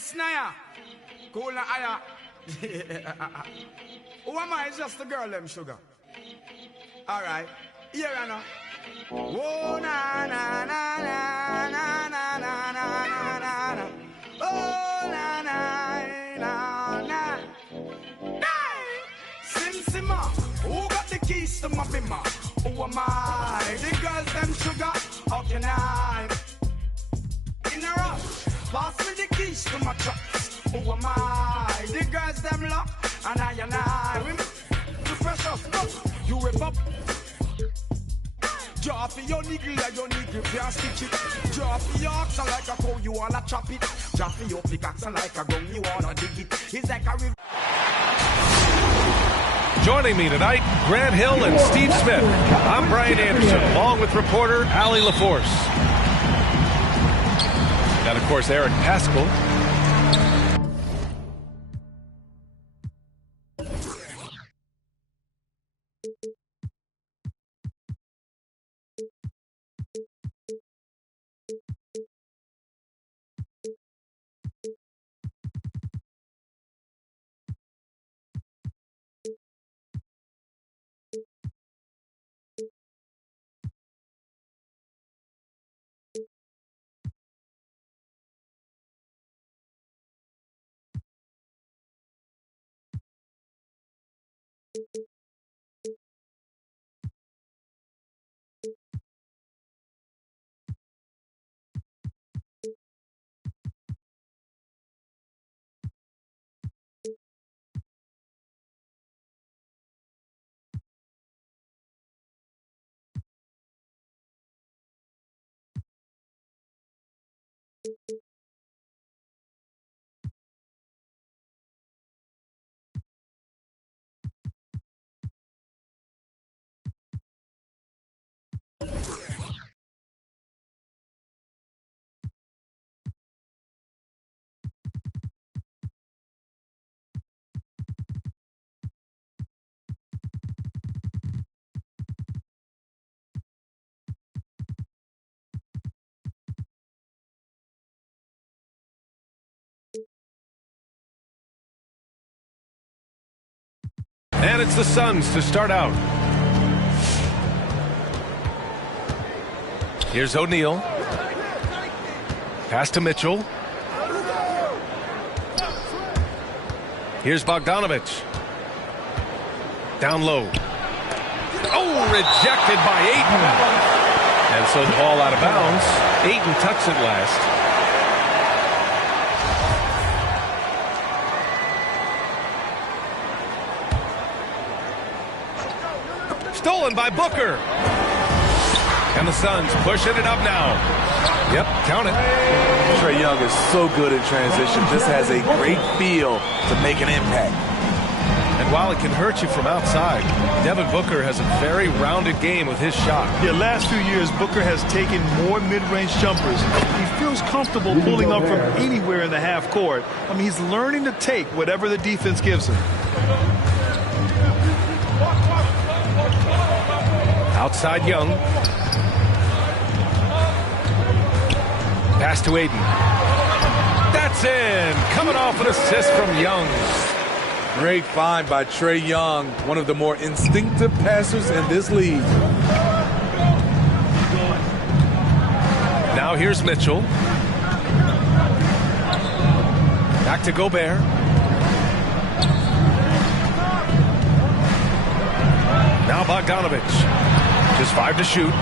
Yes, Naya. Cool na aya. Who am I? It's just the girl, them sugar. Alright. Here I know. Oh, na na na na na na na na na na. Oh, na na na na. Hey! Sim Simma. Who got the keys to my bimmer? Who am I? The girls, them sugar. How can I? In a rush. Pass me the keys to my trucks. Who am I? The girls, them lock. And I. The precious stuff. You whip up. Drop your niggle like your niggle can't stitch it. Drop your oxen like a cow, you wanna chop it. Drop your pickaxe like a gun, you wanna dig it. It's like a river. Joining me tonight, Grant Hill and Steve Smith. I'm Brian Anderson, along with reporter Allie LaForce. And of course, Eric Pascal. And it's the Suns to start out. Here's O'Neal. Pass to Mitchell. Here's Bogdanovich. Down low. Oh, rejected by Ayton. And so the ball out of bounds. Ayton tucks it last. Stolen by Booker. And the Suns pushing it up now. Yep, count it. Trae Young is so good in transition. Just has a great feel to make an impact. And while it can hurt you from outside, Devin Booker has a very rounded game with his shot. Yeah, last few years, Booker has taken more mid-range jumpers. He feels comfortable pulling up from anywhere in the half court. I mean, he's learning to take whatever the defense gives him. Outside Young. Pass to Ayton. That's in. Coming off an assist from Young. Great find by Trae Young, one of the more instinctive passers in this league. Now here's Mitchell. Back to Gobert. Now Bogdanovich. Just 5 to shoot.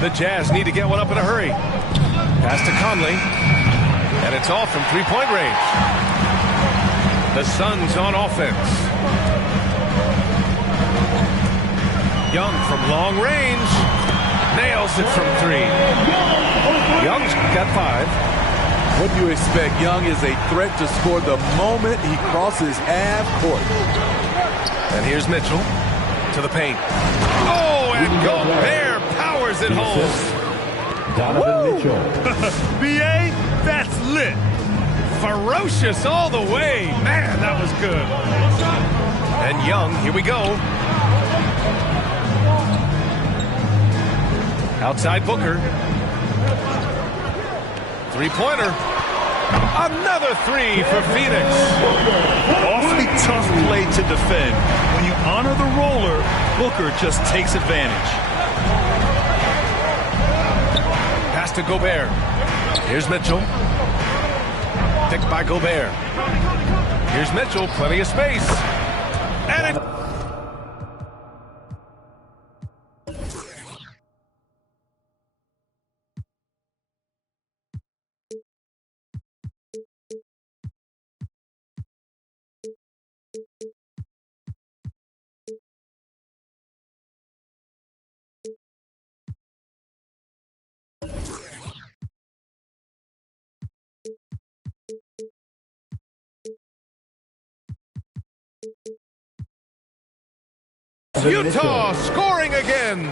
The Jazz need to get one up in a hurry. Pass to Conley. And it's off from three-point range. The Suns on offense. Young from long range. Nails it from 3. Young's got 5. What do you expect? Young is a threat to score the moment he crosses half court. And here's Mitchell to the paint. Oh, and Gobert powers it home. Donovan Mitchell. B.A., that's lit. Ferocious all the way. Man, that was good. And Young, here we go. Outside Booker. Three-pointer. Another three for Phoenix. Awfully tough play to defend. When you honor the roller, Booker just takes advantage. Pass to Gobert. Here's Mitchell. Picked by Gobert. Here's Mitchell, plenty of space. And it... Utah scoring again.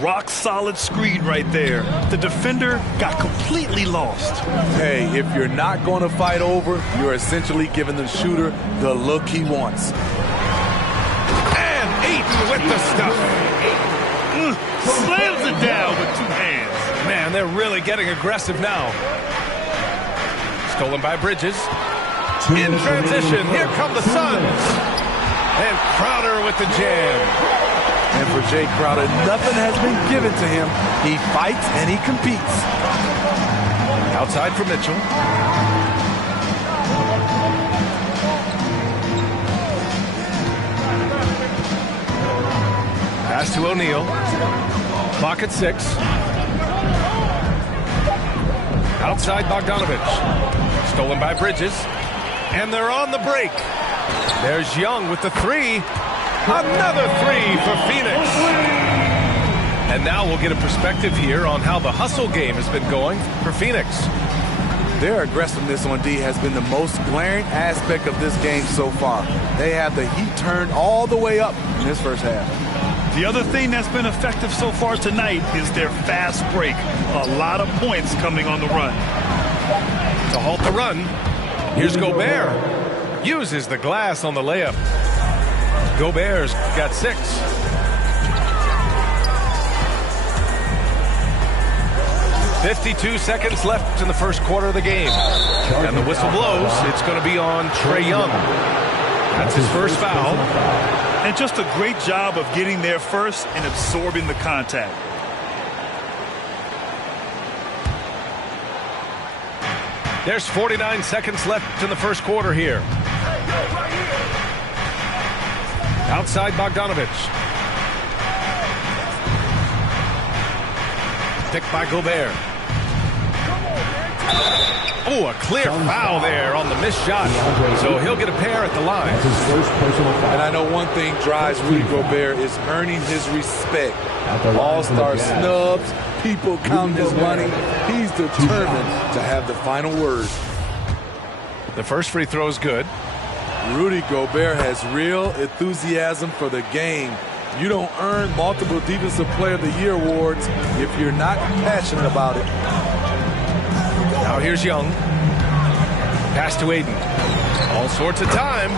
Rock solid screen right there. The defender got completely lost. Hey, if you're not going to fight over, you're essentially giving the shooter the look he wants. And Ayton with the stuff. Slams it down with two hands. Man, they're really getting aggressive now. Stolen by Bridges. In transition, here come the Suns. And Crowder with the jam. And for Jay Crowder, nothing has been given to him. He fights and he competes. Outside for Mitchell. Pass to O'Neal. Clock at 6. Outside Bogdanovich. Stolen by Bridges. And they're on the break. There's Young with the three. Another three for Phoenix. And now we'll get a perspective here on how the hustle game has been going for Phoenix. Their aggressiveness on D has been the most glaring aspect of this game so far. They have the heat turned all the way up in this first half. The other thing that's been effective so far tonight is their fast break. A lot of points coming on the run. To halt the run, here's Gobert. Uses the glass on the layup. Gobert's got 6. "52 seconds left in the first quarter of the game. And the whistle blows. It's going to be on Trae Young. That's his first foul. And just a great job of getting there first and absorbing the contact. There's 49 seconds left in the first quarter here. Outside Bogdanovich. Picked by Gobert. Oh, a clear foul there on the missed shot. So he'll get a pair at the line. And I know one thing drives Rudy Gobert is earning his respect. All-star snubs, people counting his money. He's determined to have the final word. The first free throw is good. Rudy Gobert has real enthusiasm for the game. You don't earn multiple Defensive Player of the Year awards if you're not passionate about it. Now here's Young. Pass to Ayton. All sorts of time.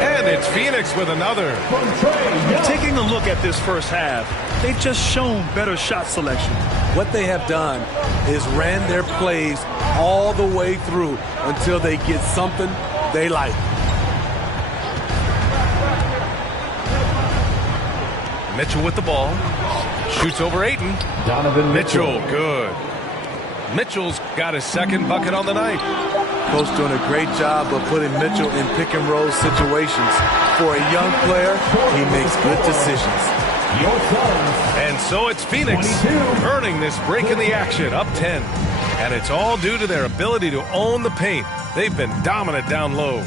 And it's Phoenix with another. Taking a look at this first half, they've just shown better shot selection. What they have done is ran their plays all the way through until they get something they like. Mitchell with the ball. Shoots over Ayton. Donovan Mitchell, good. Mitchell's got his second bucket on the night. Coach doing a great job of putting Mitchell in pick and roll situations. For a young player, he makes good decisions. And so it's Phoenix earning this break in the action, up 10. And it's all due to their ability to own the paint. They've been dominant down low.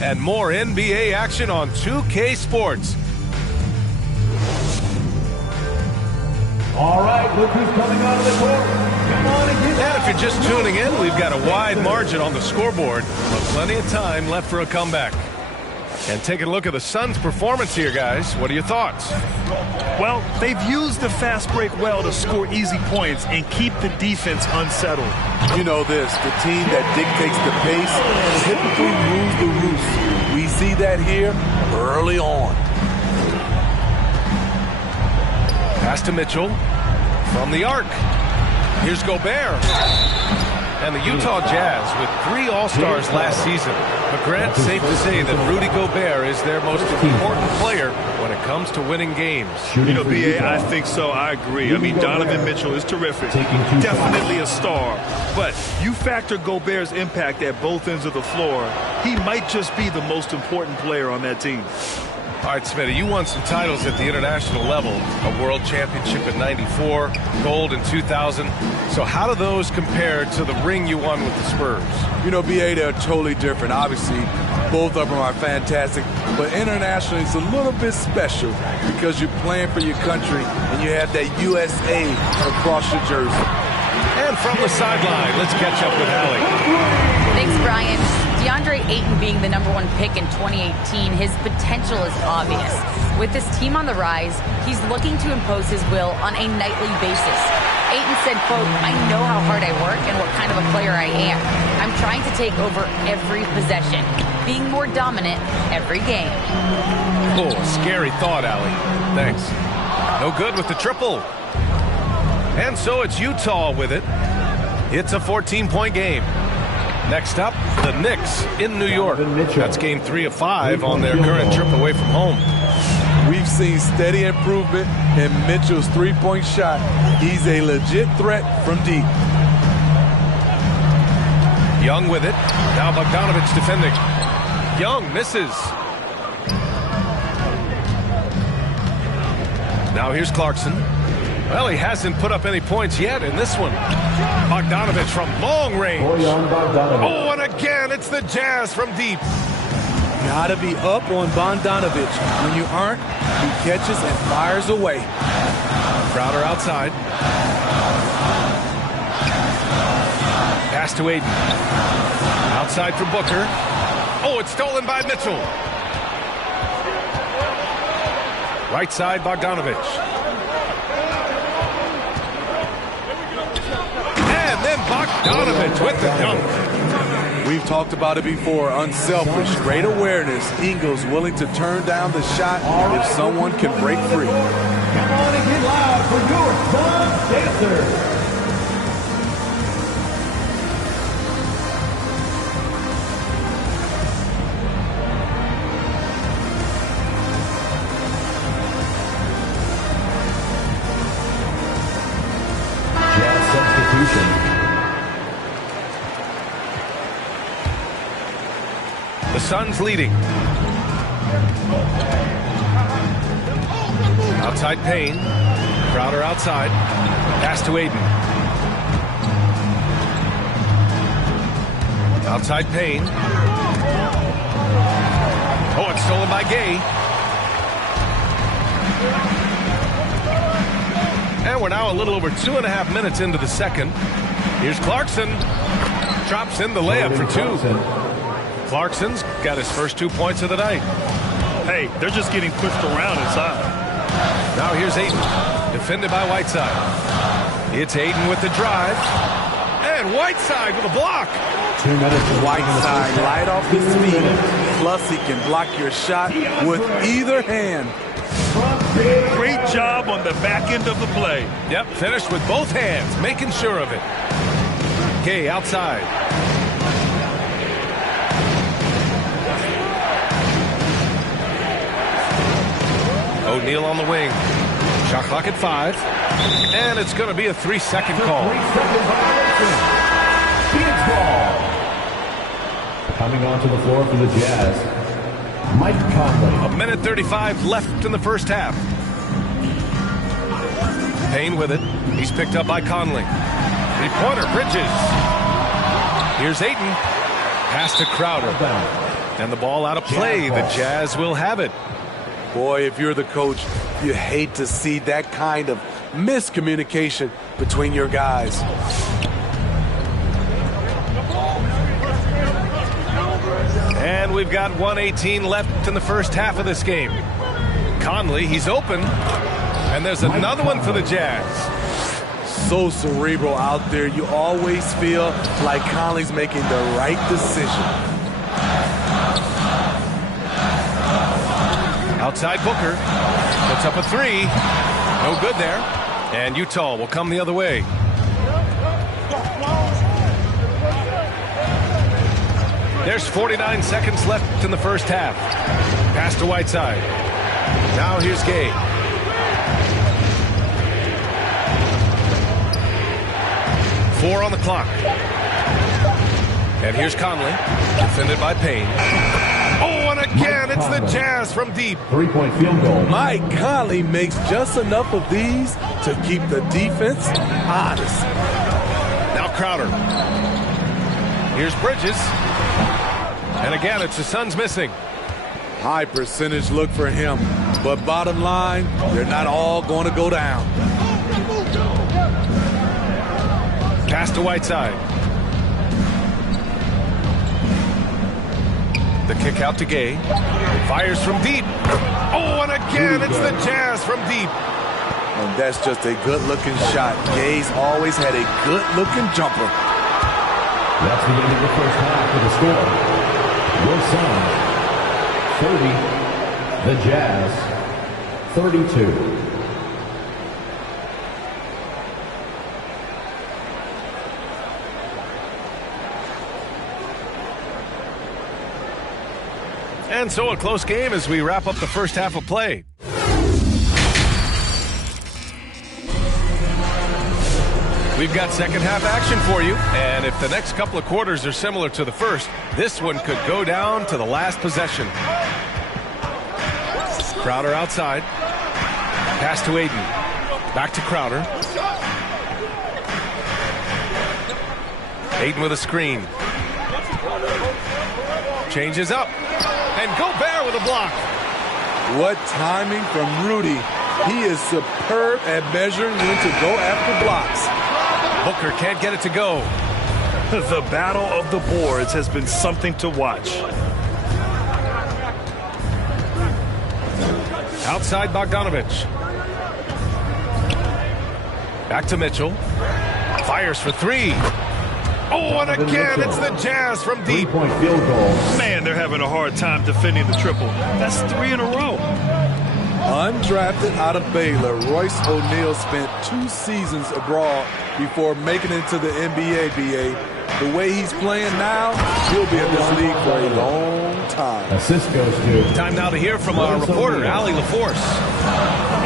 And more NBA action on 2K Sports. All right, look who's coming out of the court. Come on and get And if you're just tuning in, we've got a wide margin on the scoreboard, but plenty of time left for a comeback. And taking a look at the Suns' performance here, guys. What are your thoughts? Well, they've used the fast break well to score easy points and keep the defense unsettled. You know this, the team that dictates the pace typically rules the roost. We see that here early on. Pass to Mitchell from the arc. Here's Gobert. And the Utah Jazz with 3 All-Stars last season. But Grant, safe to say that Rudy Gobert is their most important player when it comes to winning games. You know, B.A., I think so. I agree. I mean, Donovan Mitchell is terrific. Definitely a star. But you factor Gobert's impact at both ends of the floor, he might just be the most important player on that team. All right, Smitty, you won some titles at the international level. A world championship in '94, gold in 2000. So how do those compare to the ring you won with the Spurs? You know, BA, they're totally different. Obviously, both of them are fantastic. But internationally, it's a little bit special because you're playing for your country and you have that USA across your jersey. And from the sideline, let's catch up with Allie. Thanks, Brian. DeAndre Ayton being the #1 pick in 2018, his potential is obvious. With his team on the rise, he's looking to impose his will on a nightly basis. Ayton said, quote, "I know how hard I work and what kind of a player I am. I'm trying to take over every possession, being more dominant every game." Oh, scary thought, Allie. Thanks. No good with the triple. And so it's Utah with it. It's a 14-point game. Next up, the Knicks in New York. That's game 3 of 5 on their current trip away from home. We've seen steady improvement in Mitchell's three-point shot. He's a legit threat from deep. Young with it. Now Bogdanovich defending. Young misses. Now here's Clarkson. Well, he hasn't put up any points yet in this one. Bogdanovich from long range. Oh, and again, it's the Jazz from deep. Gotta be up on Bogdanovich. When you aren't, he catches and fires away. Crowder outside. Pass to Ayton. Outside for Booker. Oh, it's stolen by Mitchell. Right side, Bogdanovich. And then Bogdanovich with the dunk. We've talked about it before. Unselfish, great awareness. Ingles willing to turn down the shot if someone can break free. Come on and get loud for your son, Dancer. The Suns leading. Outside Payne. Crowder outside. Pass to Ayton. Outside Payne. Oh, it's stolen by Gay. And we're now a little over 2.5 minutes into the second. Here's Clarkson. Drops in the layup for 2. Clarkson's got his first 2 points of the night. Hey, they're just getting pushed around inside. Now here's Ayton, defended by Whiteside. It's Ayton with the drive. And Whiteside with a block. 2 minutes. Whiteside light off his feet. Plus he can block your shot with either hand. Great job on the back end of the play. Yep, finished with both hands, making sure of it. Gay outside. O'Neal on the wing. Shot clock at 5. And it's going to be a 3-second call. Phoenix ball. Coming onto the floor for the Jazz, Mike Conley. 1:35 left in the first half. Payne with it. He's picked up by Conley. 3-pointer, Bridges. Here's Ayton. Pass to Crowder. And the ball out of play. The Jazz will have it. Boy, if you're the coach, you hate to see that kind of miscommunication between your guys. And we've got 1:18 left in the first half of this game. Conley, he's open. And there's another one for the Jazz. So cerebral out there. You always feel like Conley's making the right decision. Outside Booker. Puts up a 3. No good there. And Utah will come the other way. There's 49 seconds left in the first half. Pass to Whiteside. Now here's Gay. Four on the clock. And here's Conley, defended by Payne. Oh, and again, it's the Jazz from deep. 3-point field goal. Mike Conley makes just enough of these to keep the defense honest. Now Crowder. Here's Bridges. And again, it's the Suns missing. High percentage look for him. But bottom line, they're not all going to go down. Pass to Whiteside. The kick out to Gay. Fires from deep. Oh, and again, it's the Jazz from deep. And that's just a good-looking shot. Gay's always had a good-looking jumper. That's the end of the first half with the score. Your Suns 30, the Jazz 32. And so a close game as we wrap up the first half of play. We've got second half action for you, and if the next couple of quarters are similar to the first, this one could go down to the last possession. Crowder outside. Pass to Ayton. Back to Crowder. Ayton with a screen. Changes up. And Gobert with a block. What timing from Rudy. He is superb at measuring when to go after blocks. Booker can't get it to go. The battle of the boards has been something to watch. Outside Bogdanovich. Back to Mitchell. Fires for three. Oh, and again, it's the Jazz from deep. 3-point field goal. Man, they're having a hard time defending the triple. That's 3 in a row. Undrafted out of Baylor, Royce O'Neal spent 2 seasons abroad before making it to the NBA, BA. The way he's playing now, he'll be in this league for a long time. Assist goes to. Time now to hear from our reporter, Allie LaForce.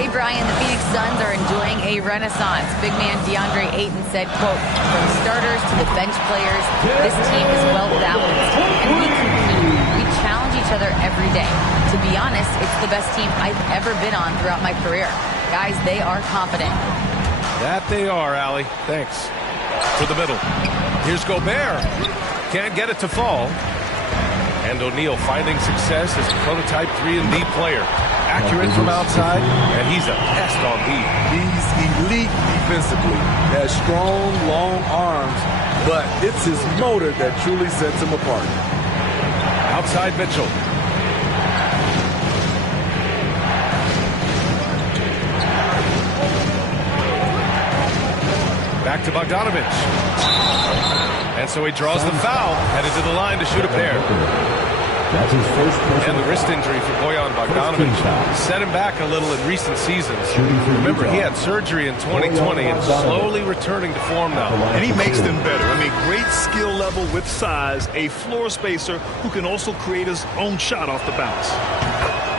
Hey, Brian, the Phoenix Suns are enjoying a renaissance. Big man DeAndre Ayton said, quote, from starters to the bench players, this team is well-balanced, and we compete. We challenge each other every day. To be honest, it's the best team I've ever been on throughout my career. Guys, they are confident. That they are, Allie. Thanks. To the middle. Here's Gobert. Can't get it to fall. And O'Neal finding success as a prototype 3-and-D player. Accurate from outside, and he's a pest on D. He's elite defensively, has strong, long arms, but it's his motor that truly sets him apart. Outside Mitchell. Back to Bogdanovich. And so he draws the foul, headed to the line to shoot a pair. That's his first And the wrist injury for Bojan Bogdanovich set him back a little in recent seasons. Remember, he had surgery in 2020 and slowly returning to form now. And he makes them better. I mean, great skill level with size, a floor spacer who can also create his own shot off the bounce.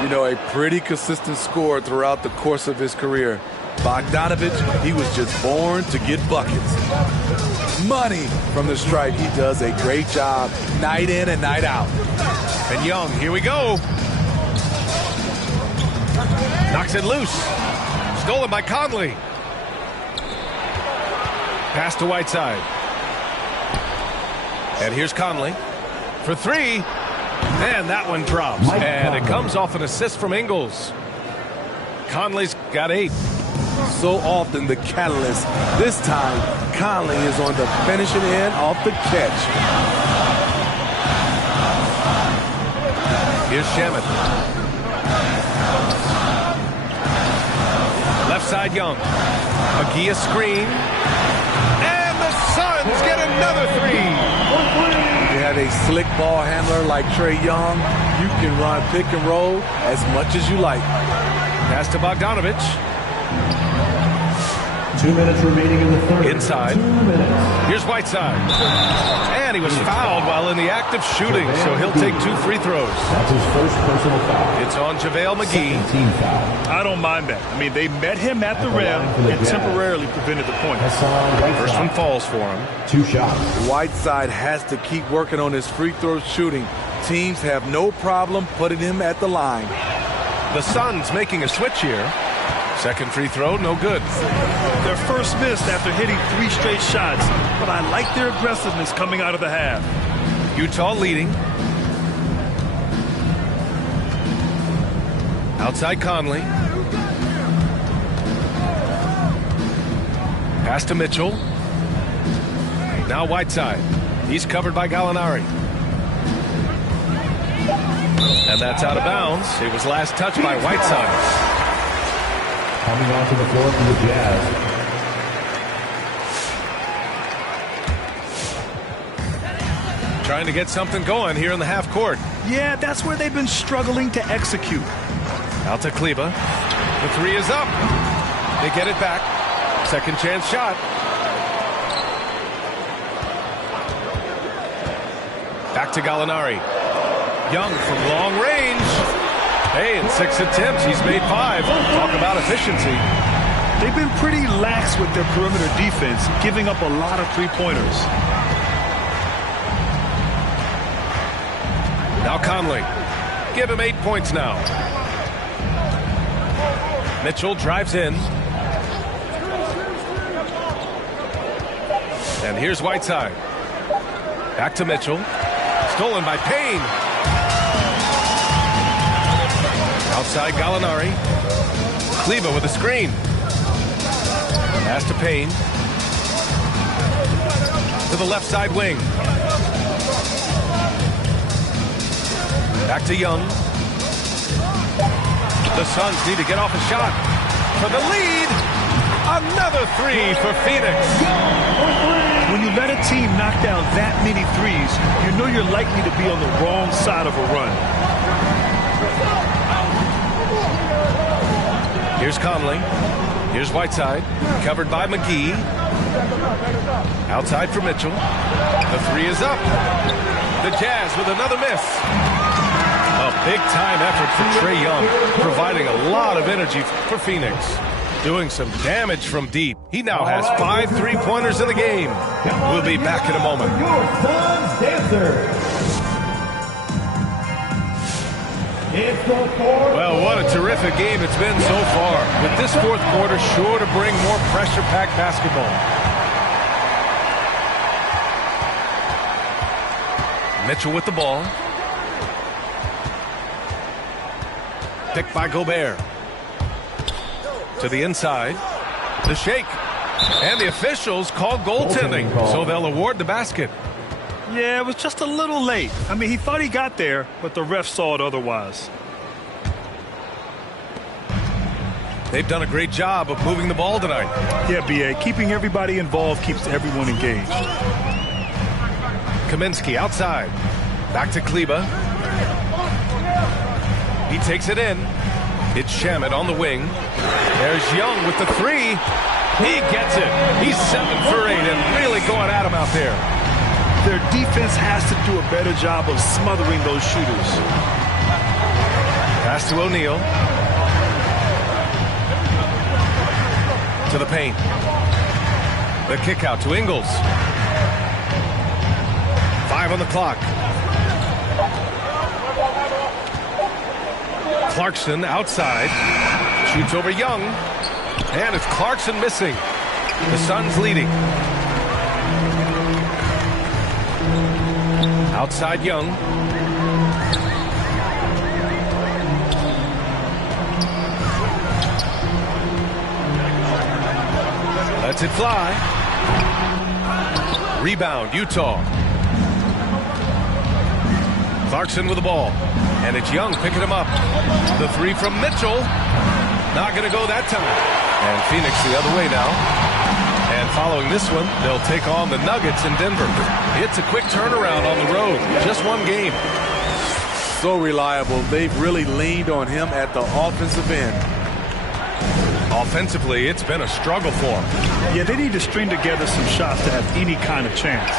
You know, a pretty consistent scorer throughout the course of his career. Bogdanovich, he was just born to get buckets. Money from the stripe. He does a great job night in and night out. And Young, here we go. Knocks it loose. Stolen by Conley. Pass to Whiteside. And here's Conley for three. And that one drops. And it comes off an assist from Ingles. Conley's got 8. So often the catalyst. This time, Conley is on the finishing end off the catch. Here's Shamet. Left side Young. McGee a screen. And the Suns get another 3. You have a slick ball handler like Trae Young. You can run pick and roll as much as you like. Pass to Bogdanovich. 2 minutes remaining in the third. Inside. 2 minutes. Here's Whiteside. And he was fouled while in the act of shooting, so he'll take 2 free throws. That's his first personal foul. It's on JaVale McGee. Second team foul. I don't mind that. I mean, they met him at the rim and temporarily prevented the point. First one falls for him. 2 shots. Whiteside has to keep working on his free throw shooting. Teams have no problem putting him at the line. The Suns making a switch here. Second free throw, no good. Their first miss after hitting 3 straight shots, but I like their aggressiveness coming out of the half. Utah leading. Outside Conley. Pass to Mitchell. Now Whiteside. He's covered by Gallinari. And that's out of bounds. It was last touched by Whiteside. Coming onto the floor for the Jazz. Trying to get something going here in the half court. Yeah, that's where they've been struggling to execute. Out to Kleber. The 3 is up. They get it back. Second chance shot. Back to Gallinari. Young from long range. Hey, in 6 attempts, he's made 5. Talk about efficiency. They've been pretty lax with their perimeter defense, giving up a lot of three-pointers. Now Conley. Give him 8 points now. Mitchell drives in. And here's Whiteside. Back to Mitchell. Stolen by Payne. Outside Gallinari. Kleber with a screen. Pass to Payne. To the left side wing. Back to Young. The Suns need to get off a shot. For the lead. Another 3 for Phoenix. When you let a team knock down that many threes, you know you're likely to be on the wrong side of a run. Here's Conley. Here's Whiteside. Covered by McGee. Outside for Mitchell. The 3 is up. The Jazz with another miss. A big-time effort for Trae Young, providing a lot of energy for Phoenix. Doing some damage from deep. He now has 5 3-pointers in the game. We'll be back in a moment. Your Suns dancers. Well, what a terrific game it's been so far. With this fourth quarter sure to bring more pressure-packed basketball. Mitchell with the ball. Picked by Gobert. To the inside. The shake. And the officials call goaltending, so they'll award the basket. Yeah, it was just a little late. I mean, he thought he got there, but the ref saw it otherwise. They've done a great job of moving the ball tonight. Yeah, B.A., keeping everybody involved keeps everyone engaged. Kaminsky outside. Back to Kleber. He takes it in. It's Shamet on the wing. There's Young with the 3. He gets it. He's 7 for 8 and really going at him out there. Their defense has to do a better job of smothering those shooters. Pass to O'Neal. To the paint. The kick out to Ingles. 5 on the clock. Clarkson outside. Shoots over Young. And it's Clarkson missing. The Suns leading. Outside Young. Lets it fly. Rebound, Utah. Clarkson with the ball. And it's Young picking him up. The 3 from Mitchell. Not going to go that time. And Phoenix the other way now. And following this one, they'll take on the Nuggets in Denver. It's a quick turnaround on the road. Just one game. So reliable. They've really leaned on him at the offensive end. Offensively, it's been a struggle for them. Yeah, they need to string together some shots to have any kind of chance.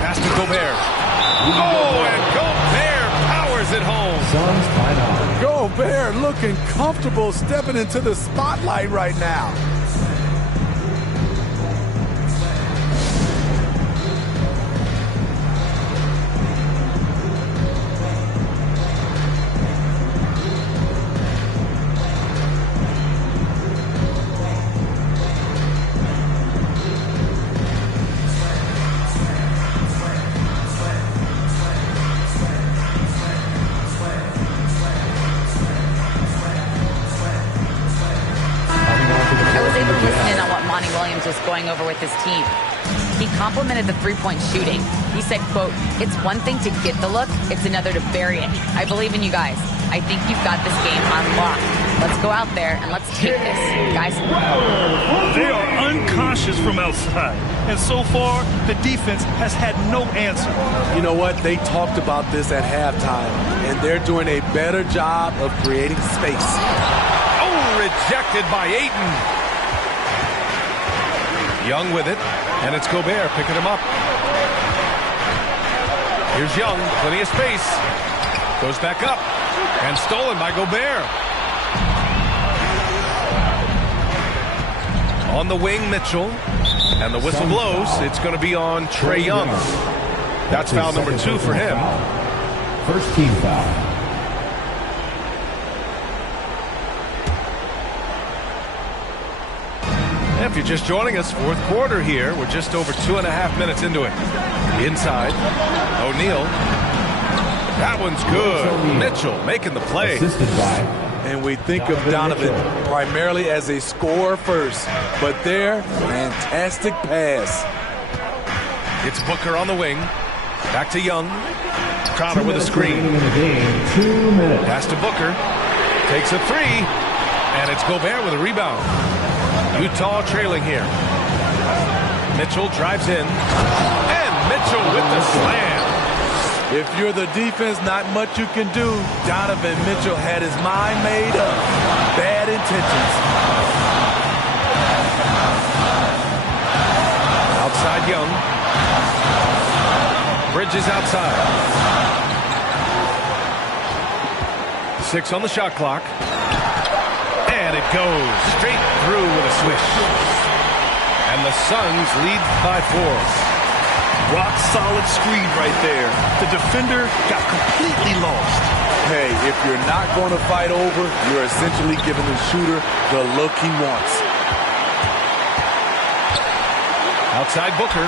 Pass to Gobert. Oh, and Gobert powers it home. Suns by 9. Gobert looking comfortable stepping into the spotlight right now. Going over with his team. He complimented the three-point shooting. He said, quote, "It's one thing to get the look, it's another to bury it. I believe in you guys. I think you've got this game on lock. Let's go out there and let's take this, guys." They are unconscious from outside, and so far the defense has had no answer. You know what? They talked about this at halftime, and they're doing a better job of creating space. Oh, rejected by Ayton. Young with it, and it's Gobert picking him up. Here's Young, plenty of space. Goes back up, and stolen by Gobert. On the wing, Mitchell, and the whistle blows. It's going to be on Trae Young. That's foul number 2 for him. First team foul. If you're just joining us, fourth quarter here. We're just over 2.5 minutes into it. Inside, O'Neal. That one's good. Mitchell making the play. Assisted by. And we think of Donovan primarily as a scorer first, but their fantastic pass. It's Booker on the wing. Back to Young. Crowder with a screen. In the game, 2 minutes. Pass to Booker. Takes a 3. And it's Gobert with a rebound. Utah trailing here. Mitchell drives in. And Mitchell with the slam. If you're the defense, not much you can do. Donovan Mitchell had his mind made up. Bad intentions. Outside Young. Bridges outside. 6 on the shot clock. And it goes straight through with a swish. And the Suns lead by 4. Rock solid screen right there. The defender got completely lost. Hey, if you're not going to fight over, you're essentially giving the shooter the look he wants. Outside Booker.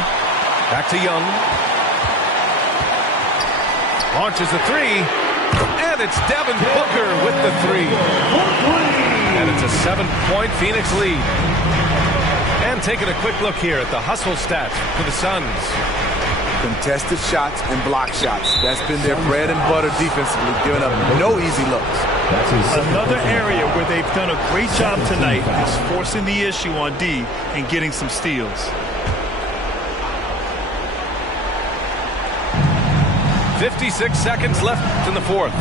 Back to Young. Launches a 3. And it's Devin Booker with the 3. And it's a 7-point Phoenix lead. And taking a quick look here at the hustle stats for the Suns. Contested shots and block shots. That's been their bread and butter defensively, giving up no easy looks. Another area where they've done a great job tonight is forcing the issue on D and getting some steals. 56 seconds left in the fourth.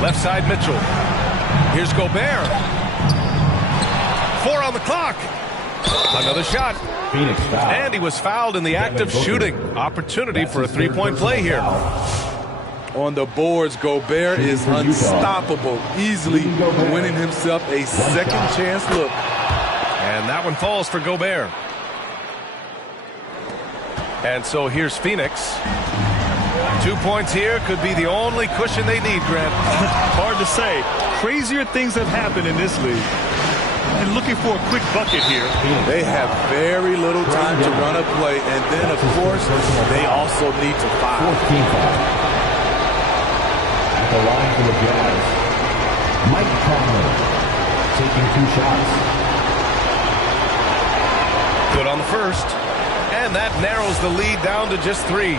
Left side Mitchell. Here's Gobert. 4 on the clock. Another shot. Phoenix foul. And he was fouled in the act of shooting. Opportunity for a 3-point play here. On the boards, Gobert is unstoppable, easily winning himself a second chance look. And that one falls for Gobert. And so here's Phoenix. 2 points here could be the only cushion they need, Grant. Hard to say. Crazier things have happened in this league. And looking for a quick bucket here. They have very little time to run a play, and then, of course, they also need to foul. 14 foul. At the line for the Jazz, Mike Conley taking 2 shots. Good on the first. And that narrows the lead down to just 3.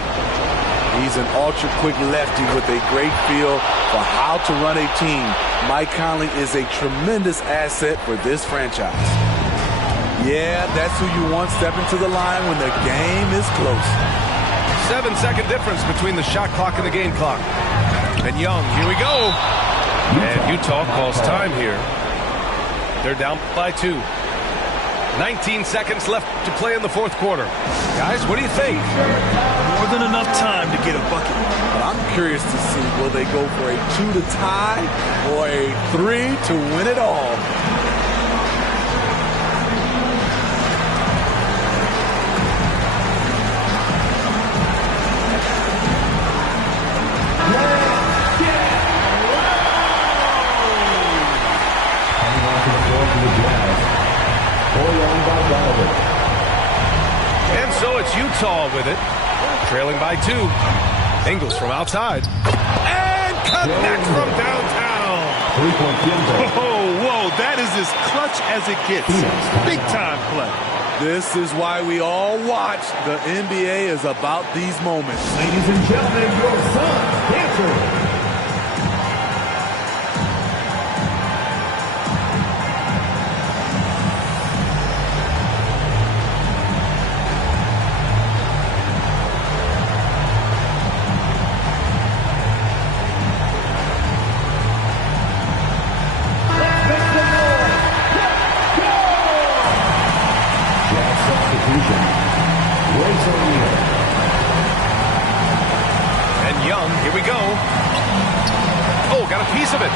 He's an ultra-quick lefty with a great feel for how to run a team. Mike Conley is a tremendous asset for this franchise. Yeah, that's who you want stepping to the line when the game is close. 7-second difference between the shot clock and the game clock. And Young, here we go. And Utah calls time here. They're down by 2. 19 seconds left to play in the fourth quarter. Guys, what do you think? More than enough time to get a bucket. I'm curious to see, will they go for a 2 to tie or a 3 to win it all? And so it's Utah with it, trailing by 2. Ingles from outside. And connect from downtown. Whoa, that is as clutch as it gets. Big time play. This is why we all watch. The NBA is about these moments. Ladies and gentlemen, your son, Cancer. Here we go. Oh, got a piece of it.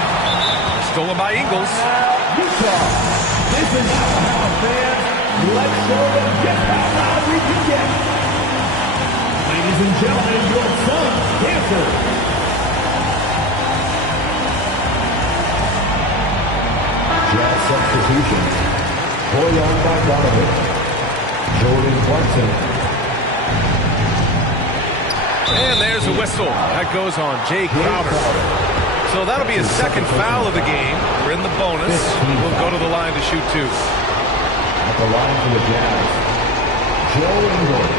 Stolen by Ingles. Utah, this is how fans. Let's show them just how loud we can get. Ladies and gentlemen, your son, Cancer. Jazz substitution. Bojan Bogdanovic. Jordan Clarkson. And there's a whistle. That goes on Jay Crowder. So that'll be his second foul of the game. We're in the bonus. We'll go to the line to shoot 2. At the line for the Jazz, Joe Ingles.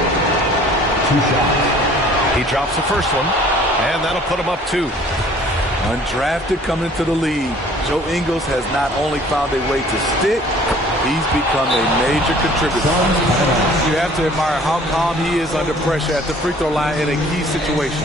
2 shots. He drops the first one, and that'll put him up 2. Undrafted coming into the league, Joe Ingles has not only found a way to stick, he's become a major contributor. You have to admire how calm he is under pressure at the free throw line in a key situation.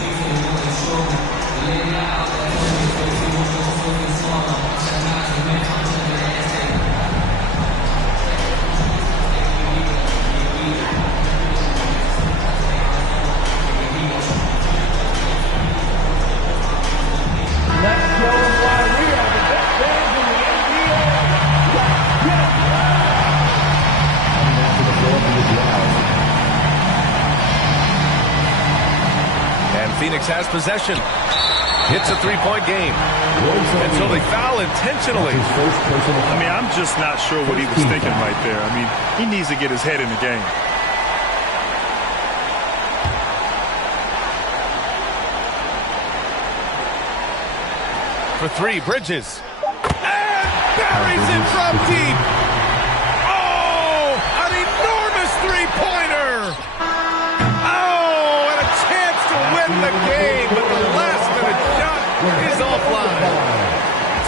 Let's show them why we are the best fans in the NBA. Coming out to the floor for the Jazz. And Phoenix has possession. Hits a 3-point game. And so they foul intentionally. I mean, I'm just not sure what he was thinking right there. I mean, he needs to get his head in the game. For 3, Bridges. And buries it from deep. Oh, an enormous 3-pointer. Oh, and a chance to win the game, but the last-minute shot is offline.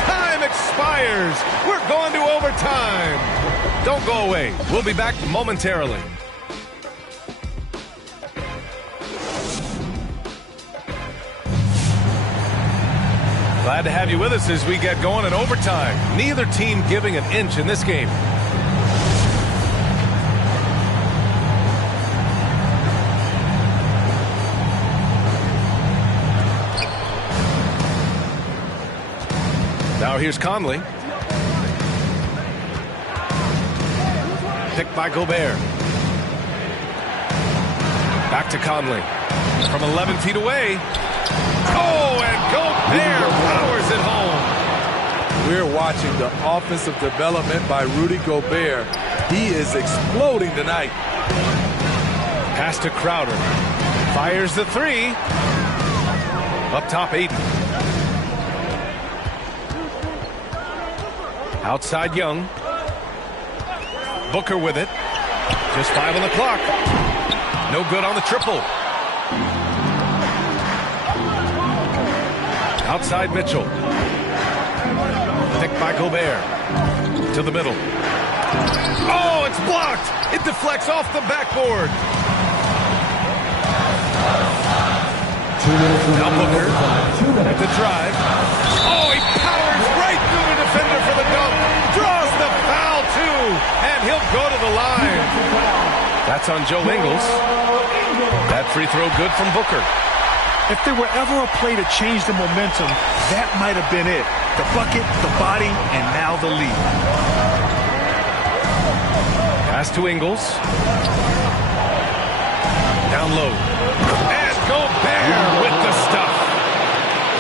Time expires. We're going to overtime. Don't go away. We'll be back momentarily. Glad to have you with us as we get going in overtime. Neither team giving an inch in this game. Now here's Conley. Picked by Gobert. Back to Conley. From 11 feet away. Oh, and Gobert powers it home. We're watching the offensive development by Rudy Gobert. He is exploding tonight. Pass to Crowder. Fires the 3. Up top, Ayton. Outside Young. Booker with it. Just 5 on the clock. No good on the triple. Outside Mitchell. Picked by Gobert. To the middle. Oh, it's blocked. It deflects off the backboard. 2 minutes Now Booker overtime. 2 minutes. at the drive. Oh, he powers won't go to the line. That's on Joe Ingles. That free throw good from Booker. If there were ever a play to change the momentum, that might have been it. The bucket, the body, and now the lead. Pass to Ingles. Down low. And Gobert with the stuff.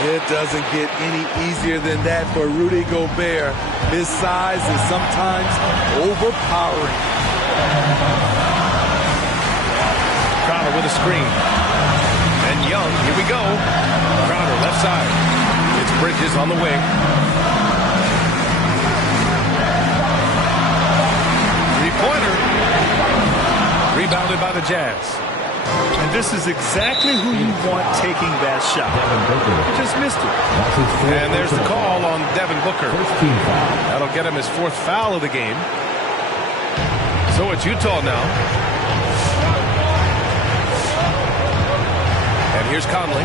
It doesn't get any easier than that for Rudy Gobert. His size is sometimes overpowering. Crowder with a screen. And Young, here we go. Crowder left side. It's Bridges on the wing. Three-pointer. Rebounded by the Jazz. And this is exactly who you want taking that shot. He just missed it. And there's the call on Devin Booker. That'll get him his 4th foul of the game. So it's Utah now. And here's Conley.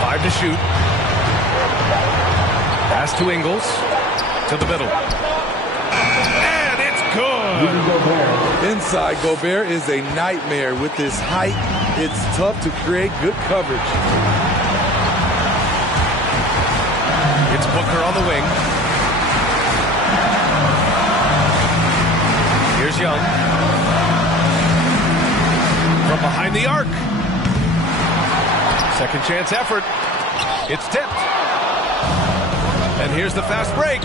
Five to shoot. Pass to Ingles. To the middle. And it's good. Inside, Gobert is a nightmare. With his height, it's tough to create good coverage. It's Booker on the wing. Here's Young. From behind the arc. Second chance effort. It's tipped. And here's the fast break.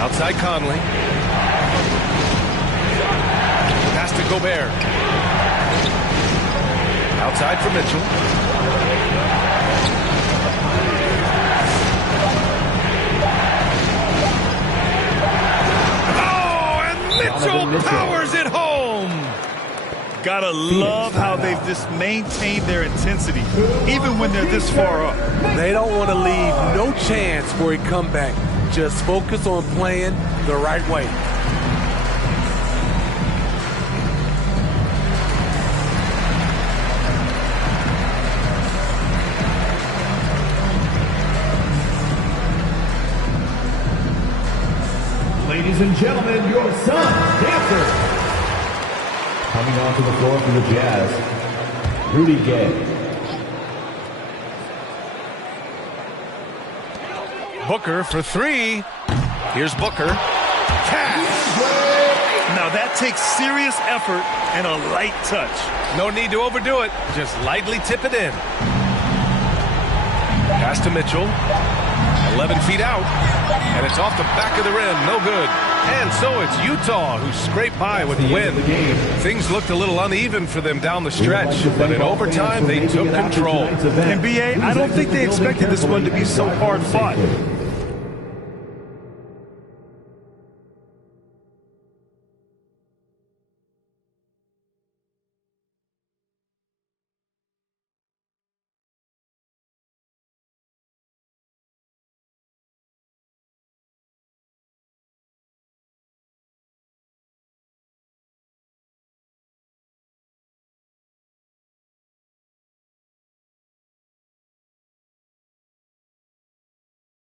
Outside Conley. Pass to Gobert. Outside for Mitchell. Oh, and Mitchell powers it home. Gotta love how they've just maintained their intensity, even when they're this far up. They don't want to leave no chance for a comeback. Just focus on playing the right way. Ladies and gentlemen, your Suns dancer. Coming onto the floor for the Jazz, Rudy Gay. Booker for three. Here's Booker. Cash. Now that takes serious effort and a light touch. No need to overdo it. Just lightly tip it in. Pass to Mitchell. 11 feet out. And it's off the back of the rim. No good. And so it's Utah who scraped by with the win. Things looked a little uneven for them down the stretch, but in overtime they took control. And BA, I don't think they expected this one to be so hard fought.